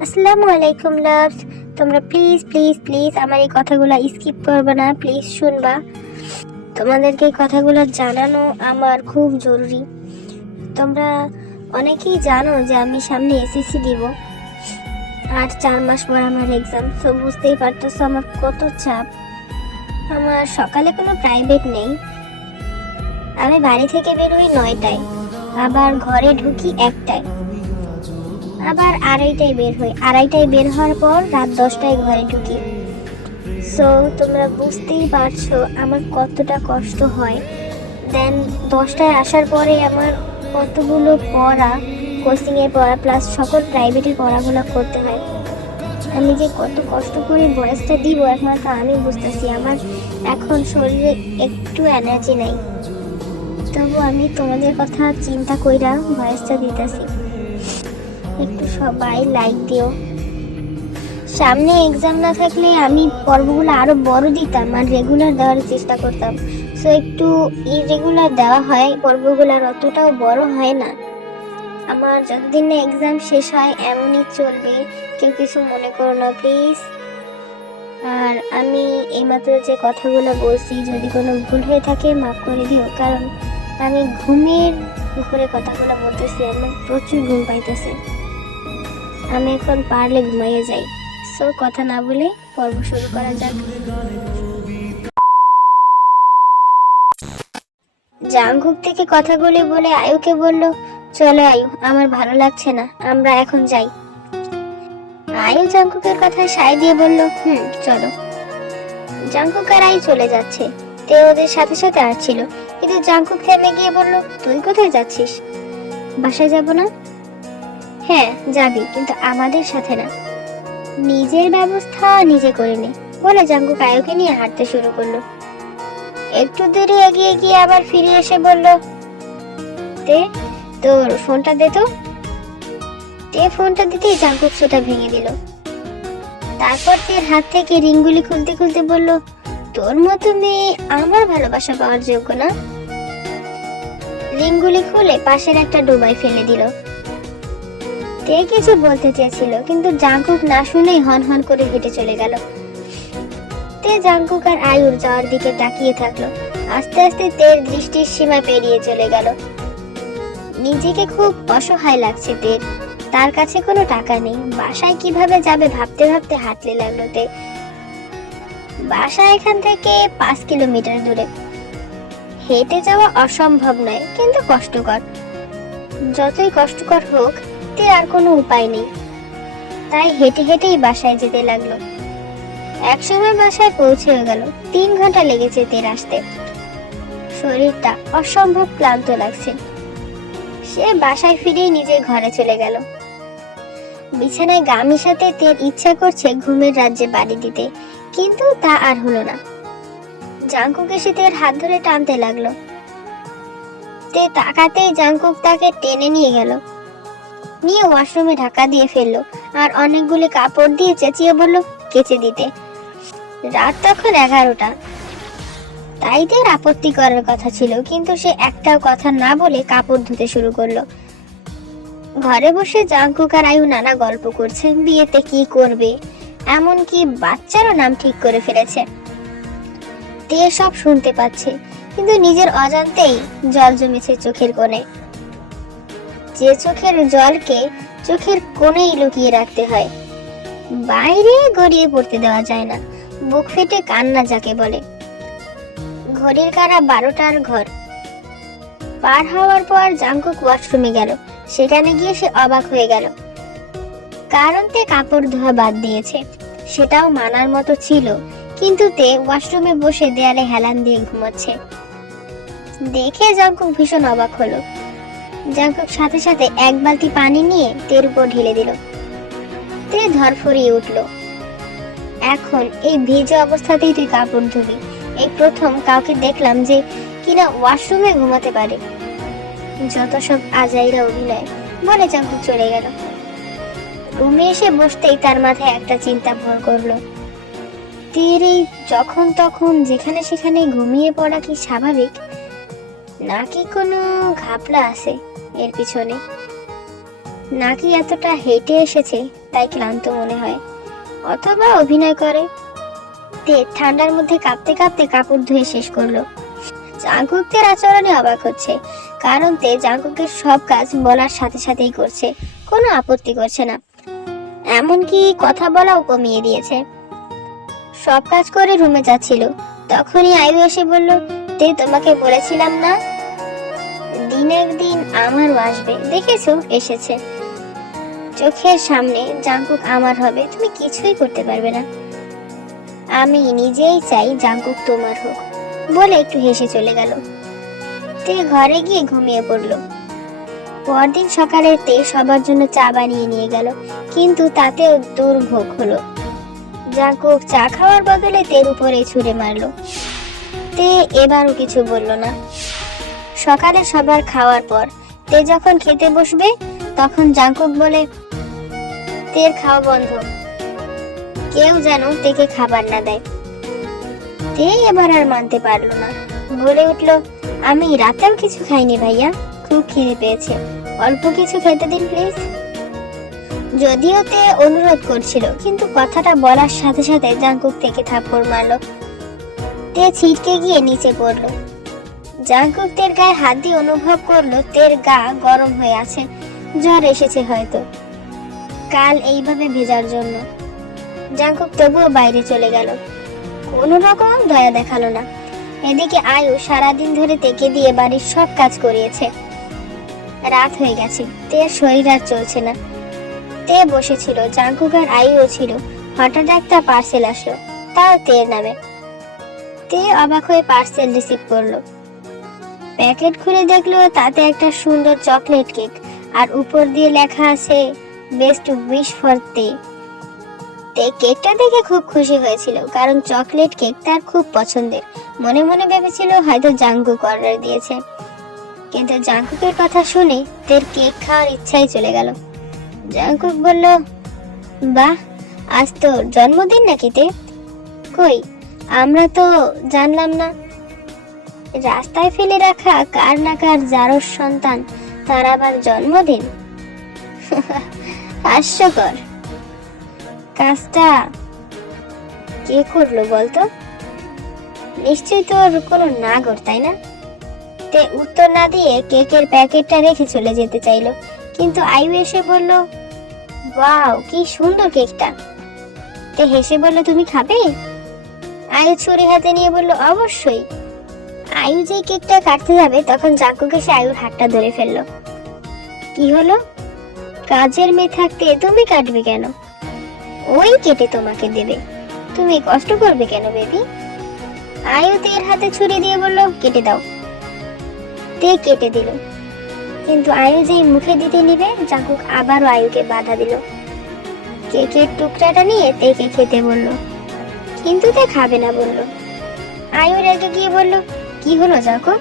আসসালামু আলাইকুম লাভস তোমরা প্লিজ প্লিজ প্লিজ আমার এই কথাগুলো স্কিপ করবে না প্লিজ শুনবা। তোমাদেরকে এই কথাগুলো জানানো আমার খুব জরুরি। তোমরা অনেকেই জানো যে আমি সামনে এসএসসি দিব। আর চার মাস পর আমার এক্সাম তো বুঝতেই পারতেছো আমার কত চাপ। আমার সকালে কোনো প্রাইভেট নেই। আমি বাড়ি থেকে বেরোই নয়টায়। আবার ঘরে ঢুকি একটায়। আবার আড়াইটায় বের হই। আড়াইটায় বের হওয়ার পর রাত দশটায় ঘরে ঢুকি। সো তোমরা বুঝতেই পারছ আমার কতটা কষ্ট হয়। দেন দশটায় আসার পরে আমার কতগুলো পড়া কোচিংয়ে পড়া প্লাস সকল প্রাইভেটে পড়াগুলো করতে হয়। আমি যে কত কষ্ট করে বয়সটা দিব একমাত্র আমি বুঝতেছি। আমার এখন শরীরে একটু এনার্জি নেই। তবু আমি তোমাদের কথা চিন্তা কইরা বয়সটা দিতেছি। সবাই লাইক দিও। সামনে এক্সাম না থাকলে আমি পর্বগুলো আরও বড় দিতাম আর রেগুলার দেওয়ার চেষ্টা করতাম। সো একটু ইরেগুলার দেওয়া হয়, পর্বগুলো আর অতটাও বড় হয় না। আমার যতদিন না এক্সাম শেষ হয়, এমনই চলবে। কেউ কিছু মনে করো না প্লিজ আর আমি এইমাত্র যে কথাগুলো বলছি, যদি কোনো ভুল হয়ে থাকে, মাফ করে দিও। কারণ, আমি ঘুমের ঘুরে কথাগুলো বলতেছি, আমার প্রচুর ঘুম পাইতেছে। আমি এখন পারলে ঘুমাইয়ে যাই। সো কথা না বলে পর্ব শুরু করা যাক। জাংকুক থেকে কথাগুলি বলে আয়ুকে বলল, চলো আয়ু, আমার ভালো লাগছে না, আমরা এখন যাই। আয়ু জাংকুকের কথা সায় দিয়ে বলল, হুম, চলো। জাংকুক আর আয়ু চলে যাচ্ছে। তে ওদের সাথে সাথে আসছিল। কিন্তু জাংকুক থেমে গিয়ে বলল, তুই কোথায় যাচ্ছিস? বাসায় যাব না। হ্যাঁ যাবি, কিন্তু আমাদের সাথে না। নিজের ব্যবস্থা নিজে করে নে। বলে জাঙ্কুক আয়ুকে নিয়ে হাঁটতে শুরু করল। একটু দেরি এগিয়ে গিয়ে আবার ফিরে এসে বলল তে তোর ফোনটা দে তো। তে ফোনটা দিতেই জাঙ্কুক সেটা ভেঙে দিল। তারপর তের হাত থেকে রিংগুলি খুলতে খুলতে বলল, তোর মতো মেয়ে আমার ভালোবাসা পাওয়ার যোগ্য না? রিংগুলি খুলে পাশের একটা ডোবায় ফেলে দিল। তে কিছু বলতে চেয়েছিল, কিন্তু জাঙ্কুক না শুনেই হন হন করে হেঁটে চলে গেল। তে জাঙ্কুক আর আয়ুর যাওয়ার দিকে তাকিয়ে থাকল। আস্তে আস্তে তের দৃষ্টির সীমা পেরিয়ে চলে গেল। নিজেকে খুব অসহায় লাগছে তের। তার কাছে কোনো টাকা নেই। বাসায় কীভাবে যাবে ভাবতে ভাবতে হাঁটলে লাগল তে। বাসা এখান থেকে পাঁচ কিলোমিটার দূরে। হেঁটে যাওয়া অসম্ভব নয়, কিন্তু কষ্টকর। যতই কষ্টকর হোক তে আর কোনো উপায় নেই। তাই হেঁটে হেঁটেই বাসায় যেতে লাগল। একসময় বাসায় পৌঁছে গেল। তিন ঘণ্টা লেগেছে তের আসতে। শরীরটা অসম্ভব ক্লান্ত লাগছে। সে বাসায় ফিরেই নিজের ঘরে চলে গেল। বিছানায় গা মিশাতে তের ইচ্ছা করছে ঘুমের রাজ্যে বাড়ি দিতে, কিন্তু তা আর হলো না। জাঙ্কুক এসে তের হাত ধরে টানতে লাগল। তে তাকাতেই জাঙ্কুক তাকে টেনে নিয়ে গেল। নিয়ে ওয়াশরুমে ঢাকা দিয়ে ফেলল আর অনেকগুলি কাপড় দিয়ে চেঁচিয়ে বলল, কেচে দিতে। রাত তখন এগারোটা। তাই তার আপত্তি করার কথা ছিল, কিন্তু সে একটাও কথা না বলে কাপড় ধুতে শুরু করল। ঘরে বসে জাঙ্কুক আর আয়ু নানা গল্প করছে, বিয়েতে কি করবে? এমনকি বাচ্চারও নাম ঠিক করে ফেলেছে। তে সব শুনতে পাচ্ছে, কিন্তু নিজের অজান্তেই জল জমেছে চোখের কোণে। যে চোখের জলকে চোখের কোণেই লুকিয়ে রাখতে হয়। বাইরে গড়িয়ে পড়তে দেওয়া যায় না। বুক ফেটে কান্না যাকে বলে। ঘড়ির কারা বারোটার ঘর। পার হওয়ার পর জাঙ্কুক ওয়াশরুমে গেল। সেখানে গিয়ে সে অবাক হয়ে গেল। কারণ তে কাপড় ধোয়া বাদ দিয়েছে। সেটাও মানার মতো ছিল, কিন্তু তে ওয়াশরুমে বসে দেয়ালে হেলান দিয়ে ঘুমাচ্ছে। দেখে জাঙ্কুক ভীষণ অবাক হলো। জাঙ্কুক সাথে সাথে এক বালতি পানি নিয়ে তের উপর ঢেলে দিল। তে ধরফরিয়ে উঠল। এখন এই ভিজে অবস্থাতেই তুই কাপড় ধুবি। এই প্রথম কাউকে দেখলাম যে কিনা ওয়াশরুমে ঘুমাতে পারে। যত সব আজাইরা অভিনয় বলে জাঙ্কুক চলে গেল। রুমে এসে বসতেই তার মাথায় একটা চিন্তা ভর করল। তীর এই যখন তখন যেখানে সেখানে ঘুমিয়ে পড়া কি স্বাভাবিক? নাকি কোনো ঘাপলা আছে? এর পিছনে। নাকি এতটা হেঁটে এসেছে, তাই ক্লান্ত মনে হয়। অথবা অভিনয় করে। তে, ঠান্ডার মধ্যে কাঁপতে কাঁপতে কাপড় ধুয়ে শেষ করল। জাঙ্কুকদের আচরণে অবাক হচ্ছে, কারণ তে জাঙ্কুকের সব কাজ বলার সাথে সাথেই করছে, কোনো আপত্তি করছে না। এমনকি কথা বলাও কমিয়ে দিয়েছে। সব কাজ করে রুমে যাচ্ছিল। তখনই আয়ু এসে বলল, তে, তোমাকে বলেছিলাম না দিনের একদিন আমারও আসবে। দেখেছ? এসেছে। চোখের সামনে জাঙ্কুক আমার হবে, তুমি কিছুই করতে পারবে না। আমি নিজেই চাই জাঙ্কুক তোমার হোক, বলে একটু হেসে চলে গেল। তে ঘরে গিয়ে ঘুমিয়ে পড়ল। পরদিন সকালে তে সবার জন্য চা বানিয়ে নিয়ে গেল, কিন্তু তাতেও দুর্ভোগ হলো। জাঙ্কুক চা খাওয়ার বদলে তের উপরে ছুঁড়ে মারলো। তে এবারও কিছু বলল না। সকালে সবার খাওয়ার পর তে যখন খেতে বসবে, তখন জাঙ্কুক বলে, তের খাওয়া বন্ধ। কেউ যেন তেকে খাবার না দেয়। তে এবার আর মানতে পারল না। বলে উঠল, আমি রাতেও কিছু খাইনি ভাইয়া, খুব খিদে পেয়েছে। অল্প কিছু খেতে দিন, প্লিজ। যদিও তে অনুরোধ করছিল, কিন্তু কথাটা বলার সাথে সাথে জাঙ্কুক থেকে থাপ্পড় মারলো। তে ছিটকে গিয়ে নিচে পড়ল। জাঙ্কুক তের গায়ে হাত দিয়ে অনুভব করল তের গা গরম হয়ে আছে। জ্বর এসেছে হয়তো। কাল এইভাবে ভেজার জন্য। জাঙ্কুক তবুও বাইরে চলে গেল। কোনো রকম দয়া দেখাল না। এদিকে আয়ু সারাদিন ধরে তেকে দিয়ে বাড়ির সব কাজ করিয়েছে। রাত হয়ে গেছে। তের শরীর আর চলছে না। তে বসেছিল জাঙ্কুক আর আয়ুও ছিল। হঠাৎ একটা পার্সেল আসলো। তাও তের নামে। তে অবাক হয়ে পার্সেল রিসিভ করল। প্যাকেট খুলে দেখল তাতে একটা সুন্দর চকলেট কেক, আর উপর দিয়ে লেখা আছে, বেস্ট উইশ ফর তে। তে কেকটা দেখে খুব খুশি হয়েছিল, কারণ চকলেট কেক তার খুব পছন্দের। মনে মনে ভেবেছিল হয়তো জাঙ্কুক অর্ডার দিয়েছে। কিন্তু জাঙ্কুকের কথা শুনে তের কেক খাওয়ার ইচ্ছাই চলে গেল। জাঙ্কুক বলল, বাহ, আজ তো জন্মদিন নাকি তে? কই, আমরা তো জানলাম না। রাস্তায় ফেলে রাখা কার না কার জারস সন্তান, তার আবার জন্মদিন? হাস্যকর। কাজটা কে করল বলতো? নিশ্চয়ই তোর কোনো নাগর, তাই না? তে উত্তর না দিয়ে কেকের প্যাকেটটা রেখে চলে যেতে চাইলো। কিন্তু আয়ু এসে বলল, ওয়াও, কি সুন্দর কেকটা। তে হেসে বলল, তুমি খাবে? আয়ু ছুরি হাতে নিয়ে বলল, অবশ্যই। আয়ু যে কেকটা কাটতে যাবে, তখন জাঙ্কুক এসে আয়ুর হাতটা ধরে ফেলল। কি হলো? কাজের মেয়ে থাকতে তুমি কাটবে কেন? ওই কেটে তোমাকে দেবে। তুমি কষ্ট করবে কেন, বেবি? আয়ু তের হাতে ছুরি দিয়ে বলল, কেটে দাও। তে কেটে দিল। কিন্তু আয়ু যেই মুখে দিতে নিবে, জাঙ্কুক আবারও আয়ুকে বাধা দিল। কেকের টুকরাটা নিয়ে তেকে খেতে বলল, কিন্তু তে খাবে না, বলল। আয়ু রেগে গিয়ে বলল কি হলো জাঙ্কুক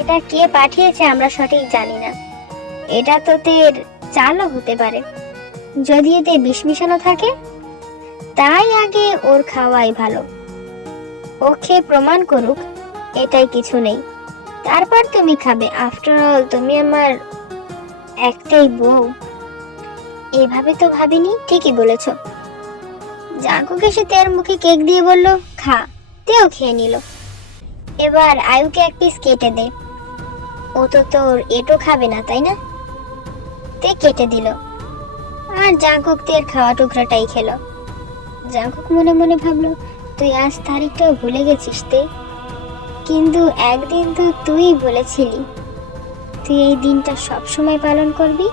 এটা কে পাঠিয়েছে আমরা সঠিক জানি না। এটা তো তের চালও হতে পারে। যদি এতে বিষ মিশানো থাকে, তাই আগে ওর খাওয়াই ভালো। ওকে প্রমাণ করুক, এটাই কিছু নেই। তারপর তুমি খাবে। আফটার অল তুমি আমার একটাই বউ। এভাবে তো ভাবিনি, ঠিকই বলেছ। জাঙ্কুক এসে তের মুখে কেক দিয়ে বলল, খা। তেও খেয়ে নিল। এবার আয়ুকে এক পিস কেটে দে। ও তো তোর এটো খাবে না, তাই না? তে কেটে দিল। আর জাঙ্কুক তের খাওয়া টুকরাটাই খেলো। জাঙ্কুক মনে মনে ভাবলো, তুই আজ তারিখটাও ভুলে গেছিস তে। কিন্তু একদিন তো তুই বলেছিলি, তুই এই দিনটা সব সময় পালন করবি।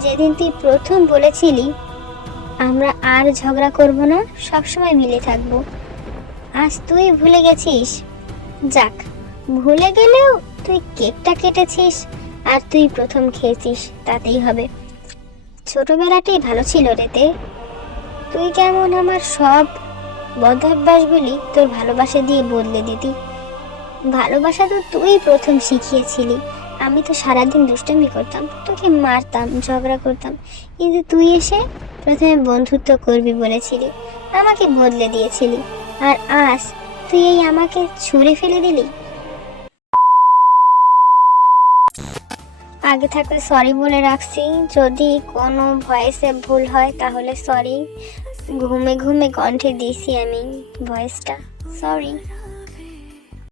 যেদিন তুই প্রথম বলেছিলি, আমরা আর ঝগড়া করব না, সব সময় মিলে থাকব। আজ তুই ভুলে গেছিস? যাক, ভুলে গেলেও তুই কেকটা কেটেছিস আর তুই প্রথম খেয়েছিস, তাতেই হবে। ছোটবেলাটাই ভালো ছিল রেতে তুই কেমন আমার সব বদ অভ্যাসগুলি তোর ভালোবাসা দিয়ে বদলে দিতি। ভালোবাসা তো তুই প্রথম শিখিয়েছিলি। আমি তো সারাদিন দুষ্টামি করতাম, তোকে মারতাম, ঝগড়া করতাম। কিন্তু তুই এসে প্রথমে বন্ধুত্ব করবি বলেছিলি, আমাকে বদলে দিয়েছিলি। আর আজ তুই এই আমাকে ছুঁড়ে ফেলে দিলি? আগে থাকতে সরি বলে রাখছি। যদি কোনো ভয়েসে ভুল হয়, তাহলে সরি ঘুমে ঘুমে কণ্ঠে দিয়েছি আমি ভয়েসটা সরি